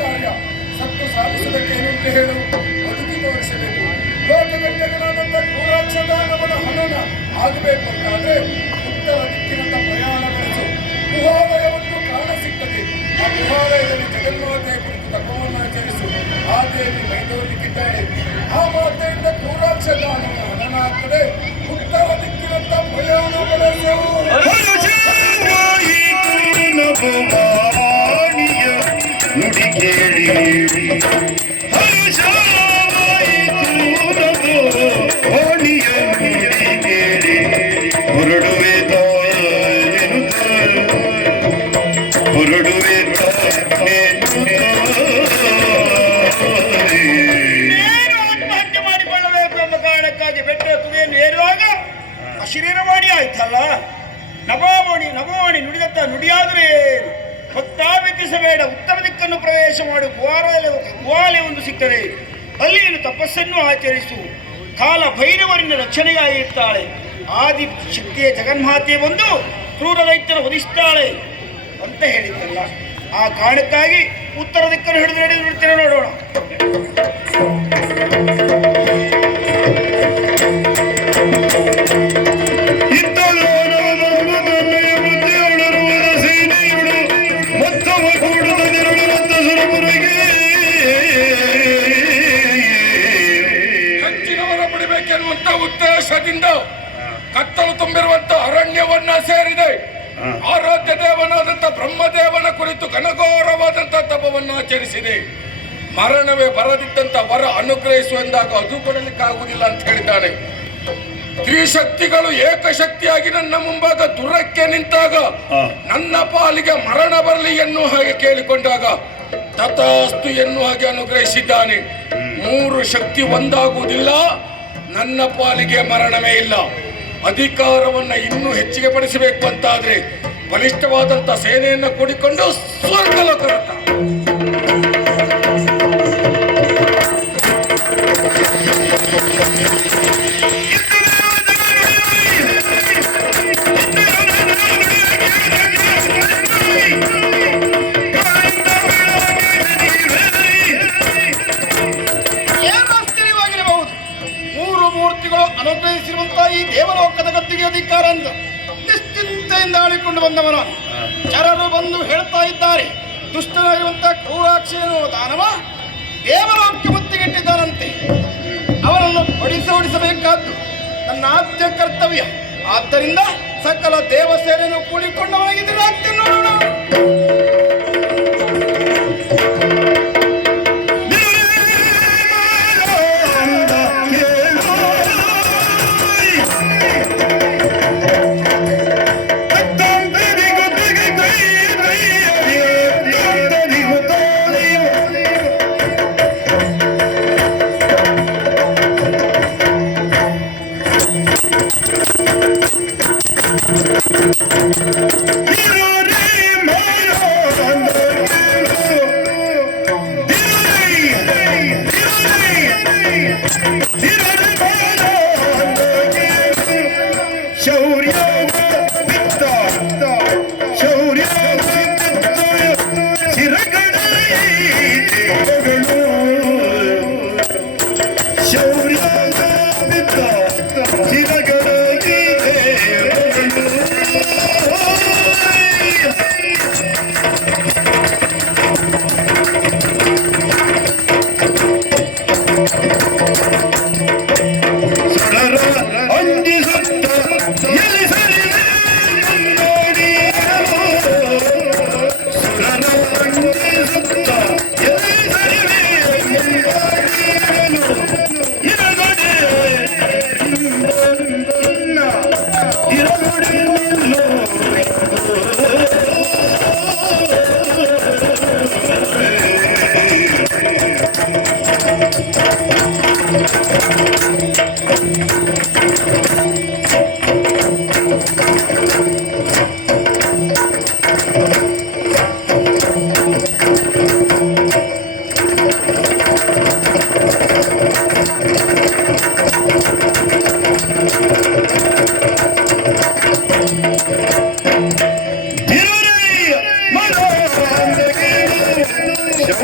ಕಾರ್ಯ ಸತ್ತು ಸಾಧಿಸುವುದಕ್ಕೆ ಏನು ಅಂತ ಹೇಳು, ಬದುಕಿ ತೋರಿಸಬೇಕು. ಲೋಕಗಂಟಕನಾದಂಥ ಕ್ರೂರಾಕ್ಷದಾನವನ ಹನನ ಆಗಬೇಕು ಅಂತಾದ್ರೆ ಉತ್ತರ ದಿಕ್ಕಿನಂತ ಪ್ರಯಾಣ ಬೆಳೆಸು. ಗುಹಾಲಯವೊಂದು ಕಾಣ ಸಿಗ್ತದೆ. ಆ ಗುಹಾಲಯದಲ್ಲಿ ಜಗನ್ಮಾತೆಯ ಕುರಿತು ತಪವನ್ನು ಆಚರಿಸು. ಆ ದೇವಿ ಮೈದೋರ್ಲಿಕ್ಕಿದ್ದಾಳೆ. ಆ ಮಾತೆಯಿಂದ ಕ್ರೂರಾಕ್ಷದಾನವನ ಹನನ ಆಗ್ತದೆ. ಉತ್ತರ ದಿಕ್ಕಿನಂತ ಪ್ರಯಾಣ ಬೆಳೆಸು. ನುಡಿ ಕೇಳಿ ಓಣಿಯ ನುಡಿ ಕೇಳಿ ಹೊರಡುವೆ ಹೊರಡುವೆ ಆತ್ಮಹತ್ಯೆ ಮಾಡಿಕೊಳ್ಳಬೇಕು ಎಂಬ ಕಾರಣಕ್ಕಾಗಿ ಬೆಟ್ಟ ತುದಿಯನ್ನು ಏರುವಾಗ ಅಶರೀರ ಮಾಡಿ ಆಯ್ತಲ್ಲ. ನಭೋಮಣಿ ನುಡಿದತ್ತ ನುಡಿಯಾದರೆ ಭಕ್ತಾಭಿಕಿಸಬೇಡ. ಉತ್ತರ ದಿಕ್ಕನ್ನು ಪ್ರವೇಶ ಮಾಡು. ಗುಹಾಲಯ ಒಂದು ಸಿಗ್ತದೆ. ಅಲ್ಲಿ ನೀನು ತಪಸ್ಸನ್ನು ಆಚರಿಸು. ಕಾಲ ಭೈರವರಿಂದ ರಕ್ಷಣೆಗಾಗಿ ಇರ್ತಾಳೆ. ಆದಿ ಶಕ್ತಿಯ ಜಗನ್ಮಾತೆ ಬಂದು ಕ್ರೂರ ದೈತ್ಯನ ವಧಿಸ್ತಾಳೆ ಅಂತ ಹೇಳಿದ್ದಲ್ಲ. ಆ ಕಾರಣಕ್ಕಾಗಿ ಉತ್ತರ ದಿಕ್ಕನ್ನು ಹಿಡಿದು ನಡೆದಿರುತ್ತೇನೆ, ನೋಡೋಣ. ಉದ್ದೇಶದಿಂದ ಕತ್ತಲು ತುಂಬಿರುವಂತ ಅರಣ್ಯವನ್ನ ಸೇರಿದೆ. ಆರಾಧ್ಯ ದೇವನಾದಂಥ ಬ್ರಹ್ಮದೇವನ ಕುರಿತು ಘನಘೋರವಾದಂಥ ತಪವನ್ನು ಆಚರಿಸಿದೆ. ಮರಣವೇ ಬರದಿದ್ದಂತ ವರ ಅನುಗ್ರಹಿಸುವಂದಾಗ ಅದು ಕೊಡಲಿಕ್ಕಾಗುವುದಿಲ್ಲ ಅಂತ ಹೇಳಿದ್ದಾನೆ. ತ್ರಿಶಕ್ತಿಗಳು ಏಕಶಕ್ತಿಯಾಗಿ ನನ್ನ ಮುಂಭಾಗ ದುರಕ್ಕೆ ನಿಂತಾಗ ನನ್ನ ಪಾಲಿಗೆ ಮರಣ ಬರಲಿ ಎನ್ನುವ ಹಾಗೆ ಕೇಳಿಕೊಂಡಾಗ ತಥಾಸ್ತು ಎನ್ನುವ ಹಾಗೆ ಅನುಗ್ರಹಿಸಿದ್ದಾನೆ. ಮೂರು ಶಕ್ತಿ ಒಂದಾಗುವುದಿಲ್ಲ, ನನ್ನ ಪಾಲಿಗೆ ಮರಣವೇ ಇಲ್ಲ. ಅಧಿಕಾರವನ್ನ ಇನ್ನೂ ಹೆಚ್ಚಿಗೆ ಪಡಿಸಬೇಕು ಅಂತಾದ್ರೆ ಬಲಿಷ್ಠವಾದಂತ ಸೇನೆಯನ್ನ ಕೂಡಿಕೊಂಡು ಸ್ವರ್ಗಲೋಕರತ್ತ ಅನುಗ್ರಹಿಸಿರುವಂತಹ ಈ ದೇವಲೋಕದ ಗದ್ದಿಗೆ ಅಧಿಕಾರ ಅಂತ ನಿಶ್ಚಿಂತೆಯಿಂದ ಆಳಿಕೊಂಡು ಬಂದವನ ಚರರು ಬಂದು ಹೇಳ್ತಾ ಇದ್ದಾರೆ. ದುಷ್ಟನಾಗಿರುವಂತಹ ಕ್ರೂರಾಕ್ಷಿಯನ್ನು ದಾನವ ದೇವಲೋಕಕ್ಕೆ ಮುತ್ತಿಗಿಟ್ಟಿದ್ದಾನಂತೆ. ಅವರನ್ನು ಓಡಿಸಬೇಕಾದ್ದು ನನ್ನ ಆದ್ಯ ಕರ್ತವ್ಯ. ಆದ್ದರಿಂದ ಸಕಲ ದೇವಸೇನೆಯನ್ನು ಕೂಡಿಕೊಂಡವನಾಗಿದ್ದರೆ ಆಗ್ತೇನೆ, ನೋಡೋಣ.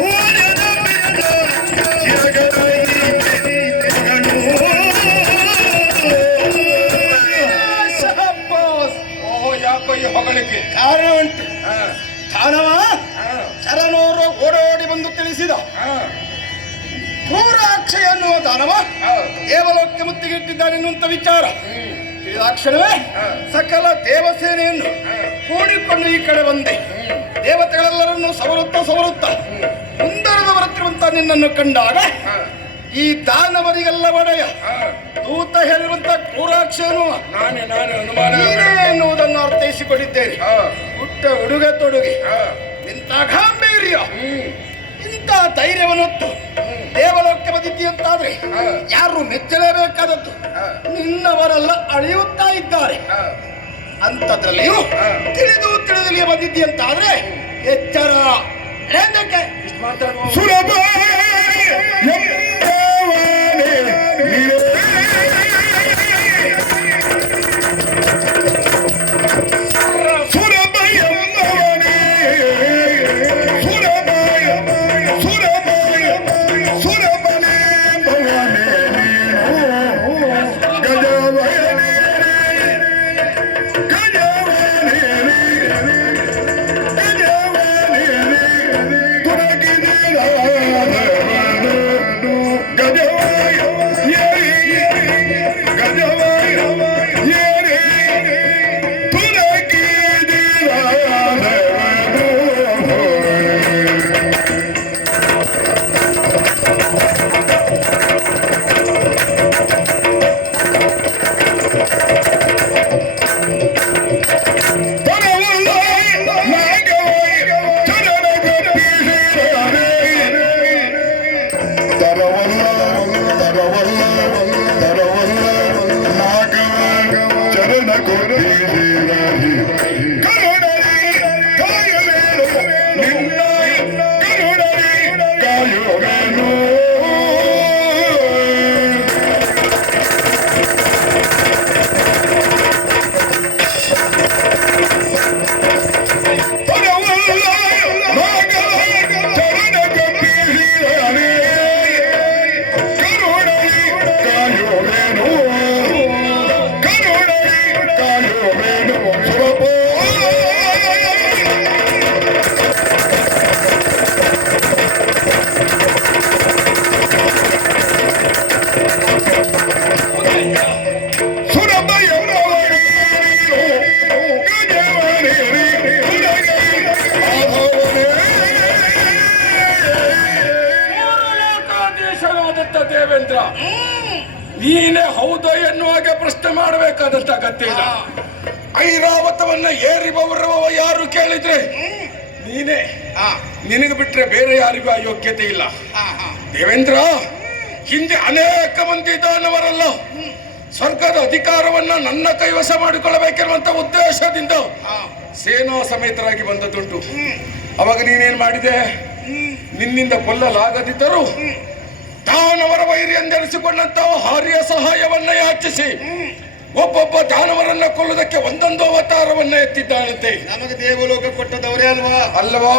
Oh! ಎನ್ನುವ ದಾನವ ದೇವಲೋಕಕ್ಕೆ ಮುತ್ತಿಗೆ ಇಟ್ಟಿದ್ದಾನೆ ಎನ್ನುವಂತ ವಿಚಾರ ತಿಳಿದಾಕ್ಷಣವೇ ಸಕಲ ದೇವಸೇನೆಯನ್ನು ಕೂಡಿಕೊಂಡು ಈ ಕಡೆ ಬಂದೆ. ದೇವತೆಗಳೆಲ್ಲರನ್ನು ಸವರುತ್ತಾ ಮುಂದರದ ಬರುತ್ತಿರುವಂತ ನಿನ್ನನ್ನು ಕಂಡಾಗ ಈ ದಾನವರಿಗೆಲ್ಲ ಒಡೆಯ ದೂತ ಹೇಳಿರುವಂತ ಕ್ರೂರಾಕ್ಷನು ನಾನೇ ಅನುಮಾನ ನೀನೇ ಎನ್ನುವುದನ್ನು ಅರ್ಥೈಸಿಕೊಂಡಿದ್ದೇನೆ. ಪುಟ್ಟ ಉಡುಗೆ ತೊಡುಗೆ ಇಂಥ ಗಾಂಭೀರ್ಯ ಇಂಥ ಧೈರ್ಯವನ್ನೊತ್ತು ದೇವಲೋಕಕ್ಕೆ ಬಂದಿದ್ದೀಯಂತಾದ್ರೆ ಯಾರು ಮೆಚ್ಚಲೇಬೇಕಾದದ್ದು ನಿನ್ನವರೆಲ್ಲ ಅಳೆಯುತ್ತಾ ಇದ್ದಾರೆ. ಅಂಥದ್ರಲ್ಲಿಯೂ ತಿಳಿದಲಿಗೆ ಬಂದಿದ್ದೀಯಂತಾದ್ರೆ ಎಚ್ಚರ. ಏನಕ್ಕೆ ಇಷ್ಟು ಮಾತಾಡುವ ಸುಲಭ ದೇವೇಂದ್ರ, ನೀನೇ ಹೌದು ಎನ್ನುವ ಹಾಗೆ ಪ್ರಶ್ನೆ ಮಾಡಬೇಕಾದಂತ ಅಗತ್ಯ ಇಲ್ಲ. ಐರಾವತವನ್ನ ಏರಿ ಬರುವ ಯಾರು ಕೇಳಿದ್ರೆ ನೀನೇ. ನಿನಗೆ ಬಿಟ್ರೆ ಬೇರೆ ಯಾರಿಗೂ ಆ ಯೋಗ್ಯತೆ ಇಲ್ಲ. ದೇವೇಂದ್ರ, ಹಿಂದೆ ಅನೇಕ ಮಂದಿ ದಾನವರಲ್ಲ ಸ್ವರ್ಗದ ಅಧಿಕಾರವನ್ನ ನನ್ನ ಕೈವಶ ಮಾಡಿಕೊಳ್ಳಬೇಕೆನ್ನುವಂತ ಉದ್ದೇಶದಿಂದ ಸೇನಾ ಸಮೇತರಾಗಿ ಬಂದದುಂಟು. ಅವಾಗ ನೀನೇನ್ ಮಾಡಿದೆ? ನಿನ್ನಿಂದ ಕೊಲ್ಲಲಾಗದಿದ್ದರೂ ದಾನವರ ವೈರಿ ಎಂದೆನಿಸಿಕೊಂಡಂತ ಹಾರ್ಯ ಸಹಾಯವನ್ನ ಯಾಚಿಸಿ ಒಬ್ಬೊಬ್ಬ ದಾನವರನ್ನ ಕೊಲ್ಲುವುದಕ್ಕೆ ಒಂದೊಂದು ಅವತಾರವನ್ನ ಎತ್ತಿದ್ದಾನಂತೆ. ನಮಗೆ ದೇವಲೋಕ ಕೊಟ್ಟದವರೇ ಅಲ್ವಾ?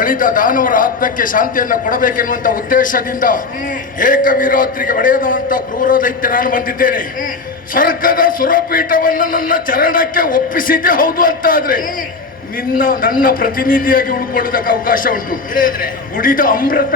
ಅಳಿದ ದಾನವರ ಆತ್ಮಕ್ಕೆ ಶಾಂತಿಯನ್ನ ಕೊಡಬೇಕೆನ್ನುವಂತ ಉದ್ದೇಶದಿಂದ ಏಕವೀರಾತ್ರಿಗೆ ಒಡೆಯದಂತ ಕ್ರೂರ ದೈತ್ಯ ನಾನು ಬಂದಿದ್ದೇನೆ. ಸ್ವರ್ಗದ ಸುರಪೀಠವನ್ನ ನನ್ನ ಚರಣಕ್ಕೆ ಒಪ್ಪಿಸಿದ್ದೆ ಹೌದು ಅಂತ ಆದ್ರೆ ನನ್ನ ಪ್ರತಿನಿಧಿಯಾಗಿ ಉಳ್ಕೊಳ್ಳೋದಕ್ಕೆ ಅವಕಾಶ ಉಂಟು. ಉಳಿದ ಅಮೃತ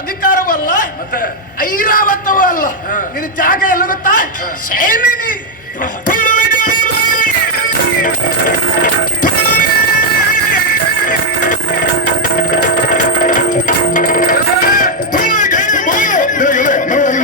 ಅಧಿಕಾರವಲ್ಲ, ಐರಾವತವೂ ಅಲ್ಲ. ನಿನ್ನ ಜಾಗ ಎಲ್ಲ ಗೊತ್ತಾ? ಸೇನೆ